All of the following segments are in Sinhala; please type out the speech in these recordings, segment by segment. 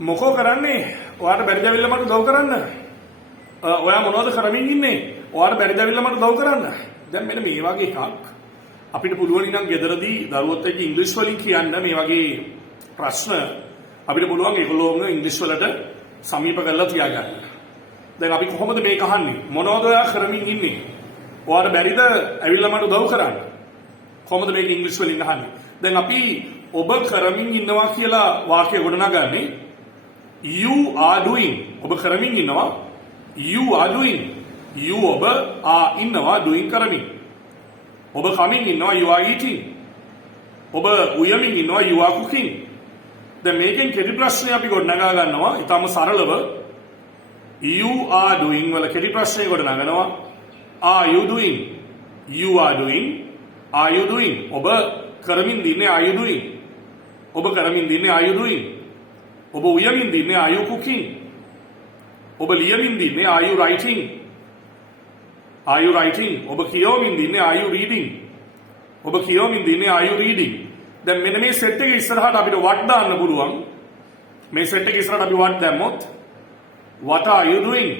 මොකෝ කරන්නේ? ඔයාට බැරිද ඇවිල්ලා මට උදව් කරන්න? ඔයා මොනවද කරමින් ඉන්නේ? ඔයාට බැරිද ඇවිල්ලා මට උදව් කරන්න? දැන් මෙන්න මේ වගේ එකක් අපිට පුළුවන් නම් ගෙදරදී දරුවොත් එක්ක ඉංග්‍රීසි වලින් කියන්න මේ වගේ ප්‍රශ්න අපිට පුළුවන් ඒගොල්ලෝම ඉංග්‍රීසි වලට සමීප කරලා තියාගන්න. දැන් අපි කොහොමද මේක අහන්නේ? මොනවද ඔයා කරමින් ඉන්නේ? ඔයාට බැරිද ඇවිල්ලා මට උදව් කරන්න? කොහොමද මේක ඉංග්‍රීසි වලින් අහන්නේ? දැන් අපි ඔබ කරමින් ඉන්නවා කියලා වාක්‍ය ගොඩනගන්නේ you are doing. ඔබ කරමින් ඉන්නවා. You are doing. You ඔබ are ඉන්නවා doing කරමින්. ඔබ කමින් ඉන්නවා you are eating. ඔබ උයමින් ඉන්නවා you are cooking. දැන් මේකෙන් කෙටි ප්‍රශ්නය අපි ගොඩනගා ගන්නවා. ඊටම සරලව you are doing වල කෙටි ප්‍රශ්නය ගොඩනගනවා. Are you doing? You are doing. Are you doing? ඔබ කරමින් ඉන්නේ are you doing? ඔබ කරමින් ඉන්නේ are you doing? ඔබ උයමින් ඉන්නේ are you cooking? ඔබ ලියමින් ඉන්නේ are you writing? Are you writing? ඔබ කියවමින් ඉන්නේ are you reading? ඔබ කියවමින් ඉන්නේ are you reading? දැන් මෙන්න මේ සෙට් එකේ ඉස්සරහට අපිට what දාන්න පුළුවන්. මේ සෙට් එකේ ඉස්සරහට අපි what දැම්මොත් what are you doing?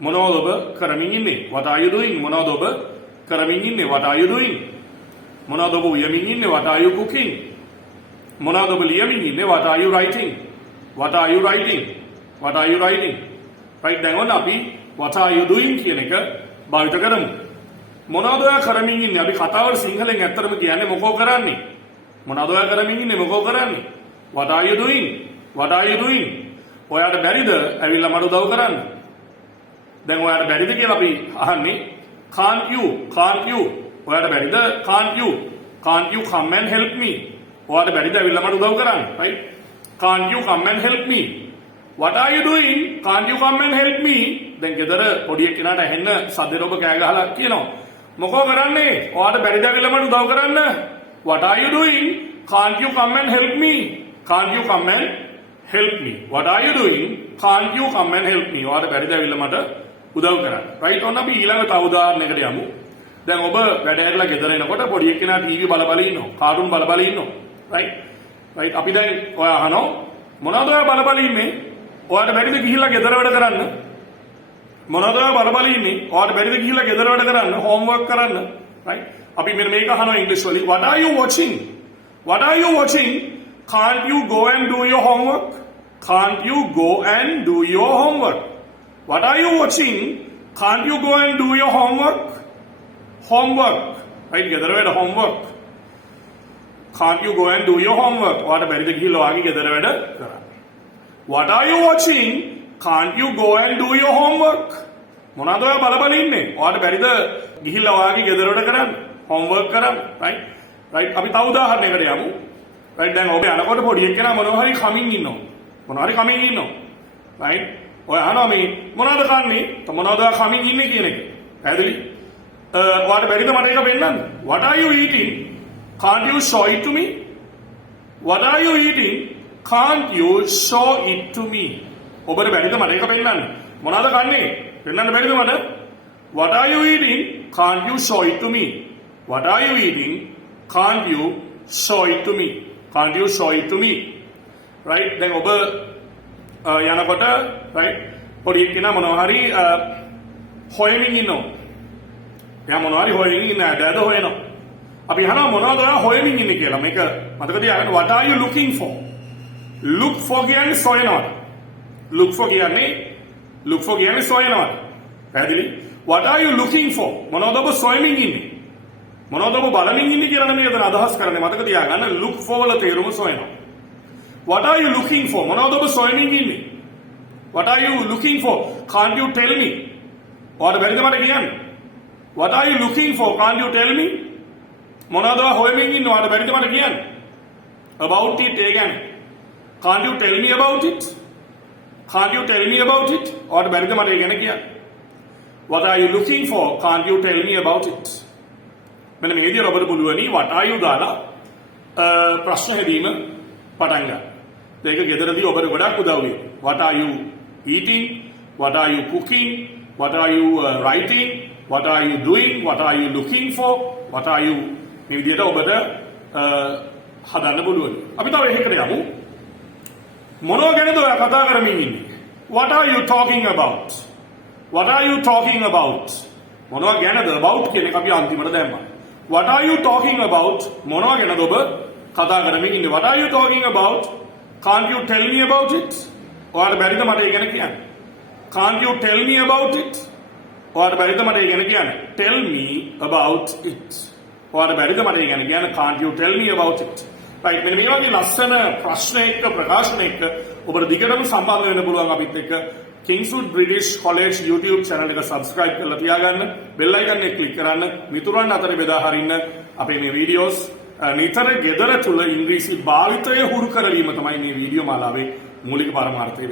මොනවද ඔබ කරමින් ඉන්නේ? What are you doing? මොනවද ඔබ කරමින් ඉන්නේ? What are you doing? මොනවද ඔබ උයමින් ඉන්නේ? What are you cooking? මොනවද ඔබ ලියමින් ඉන්නේ? What are you writing? What are you writing? What are you writing? Right, දැන් ඔන්න අපි what are you doing කියන එක භාවිත කරමු. මොනවද ඔයා කරමින් ඉන්නේ? අපි කතාවට සිංහලෙන් ඇත්තටම කියන්නේ මොකෝ කරන්නේ? මොනවද ඔයා කරමින් ඉන්නේ? මොකෝ කරන්නේ? What are you doing? What are you doing? ඔයාට බැරිද ඇවිල්ලා මට උදව් කරන්න? දැන් ඔයාට බැරිද කියලා අපි අහන්නේ can't you? Can't you? ඔයාට බැරිද? Can't you? Can't you come and help me? ඔයාට බැරිද ඇවිල්ලා මට උදව් කරන්න? Right? Can't you come and help me? What are you doing? Can't you come and help me? දැන් ගෙදර පොඩි එක්කෙනාට ඇහෙන්න සද්දේ ඔබ කෑ ගහලා කියනවා. මොකෝ කරන්නේ? ඔයාට බැරිද ඇවිල්ලා මට උදව් කරන්න? What are you doing? Can't you come and help me? Can't you come and help me? What are you doing? Can't you come and help me? ඔයාට බැරිද ඇවිල්ලා මට උදව් කරන්න? Right? ඔන්න අපි ඊළඟ තව උදාහරණයකට යමු. දැන් ඔබ වැඩ ඇරලා ගෙදර එනකොට පොඩි එක්කෙනා ටීවී බල බල ඉන්නවා. කාටුන් බල බල ඉන්නවා. Right? Right, අපි දැන් ඔයා අහනවා මොනවද ඔයා බල බල ඉන්නේ? ඔයාට බැරිද ගිහිල්ලා ගෙදර වැඩ කරන්න? මොනවද ඔයා බල බල ඉන්නේ? ඔයාට බැරිද ගිහිල්ලා ගෙදර වැඩ කරන්න? homework කරන්න? Right? අපි මෙන්න මේක අහනවා ඉංග්‍රීසි වලින්. What are you watching? What are you watching? Can't you go and do your homework? Can't you go and do your homework? What are you watching? Can't you go and do your homework? Homework. Right, ගෙදර වැඩ homework. Can't you go and do your homework? ඔයාට බැරිද ගිහිල්ලා ඔයාගේ ගෙදර වැඩ කරන්න? What are you watching? Can't you go and do your homework? මොනවද ඔයා බල බල ඉන්නේ? ඔයාට බැරිද ගිහිල්ලා ඔයාගේ ගෙදර වැඩ කරන්න? homework කරන්න? Right? Right, අපි තව උදාහරණයකට යමු. Right, දැන් ඔබ යනකොට පොඩි එක්කෙනා මොනවා හරි කමින් ඉන්නවා. මොනවා හරි කමින් ඉන්නවා. Right? ඔය අහනවා මේ මොනවද කන්නේ? මොනවද ඔයා කමින් ඉන්නේ කියන එක. පැහැදිලි? ඔයාට බැරිද මට ඒක පෙන්නන්න? What are you eating? Can't you show it to me? What are you eating? Can't you show it to me? ඔබට බැරිද මට ඒක පෙන්නන්න? මොනවද කන්නේ? පෙන්නන්න බැරිද මට? What are you eating? Can't you show it to me? What are you eating? Can't you show it to me? Can't you show it to me? Right? දැන් ඔබ යනකොට right පොඩි එක්කෙනා මොනවා හරි හොයමින් ඉන්නවා. එයා මොනවා හරි හොයමින් ඉන්න ඇඩද හොයනවා. අපි අහනවා මොනවද ඔයා හොයමින් ඉන්නේ කියලා. මේක මතක තියාගන්න. What are you looking for? Look for කියන්නේ සොයනවා. Look for කියන්නේ සොයනවා. පැහැදිලි? What are you looking for? මොනවද ඔබ සොයමින් ඉන්නේ? මොනවද ඔබ බලමින් ඉන්නේ කියලා නෙමෙයි එතන අදහස් කරන්නේ. මතක තියාගන්න. Look for වල තේරුම සොයනවා. What are you looking for? මොනවද ඔබ සොයමින් ඉන්නේ? What are you looking for? Can't you tell me? ඔයාට බැරිද මට කියන්න? What are you looking for? Can't you tell me? මොනවද ඔයා හොයමින් ඉන්නේ? ඔයාට බැරිද මට කියන්න? About it ඒ කියන්නේ. Can't you tell me about it? Can't you tell me about it? ඔයාට බැරිද මට ඒ ගැන කියන්න? What are you looking for? Can't you tell me about it? මෙන්න මේ විදිහට ඔබට පුළුවනි what are you දාලා ප්‍රශ්න හැදීම පටන් ගන්න. ඒක ගෙදරදී ඔබට ගොඩක් උදව් වෙනවා. What are you eating? What are you cooking? What are you writing? What are you doing? What are you looking for? What are you මේ විදිහට ඔබට හදන්න පුළුවන්. අපි තව එකකට යමු. මොනවා ගැනද ඔයා කතා කරමින් ඉන්නේ? What are you talking about? What are you talking about? මොනවා ගැනද about කියන එක අපි අන්තිමට දැම්මා. What are you talking about? මොනවා ගැනද ඔබ කතා කරමින් ඉන්නේ? What are you talking about? Can't you tell me about it? ඔයාලට බැරිද මට ඒ ගැන කියන්න? Can't you tell me about it? ඔයාලට බැරිද මට ඒ ගැන කියන්න? Tell me about it. ඔයාලට බැරිද මට ඒ ගැන කියන්න? Can't you tell me about it? right මෙන්න මේ වගේ ලස්සන ප්‍රශ්න එක්ක ප්‍රකාශන එක්ක ඔබට දිගටම සම්බන්ධ වෙන්න පුළුවන් අපිත් එක්ක Kingswood British College YouTube channel එක subscribe කරලා තියාගන්න bell icon එක click කරන්න මිතුරන් අතර බෙදා හරින්න අපේ මේ videos නිතර ගෙදර තුල ඉංග්‍රීසි භාවිතය හුරු කරවීම තමයි මේ වීඩියෝ මාලාවේ මූලික පරමාර්ථය.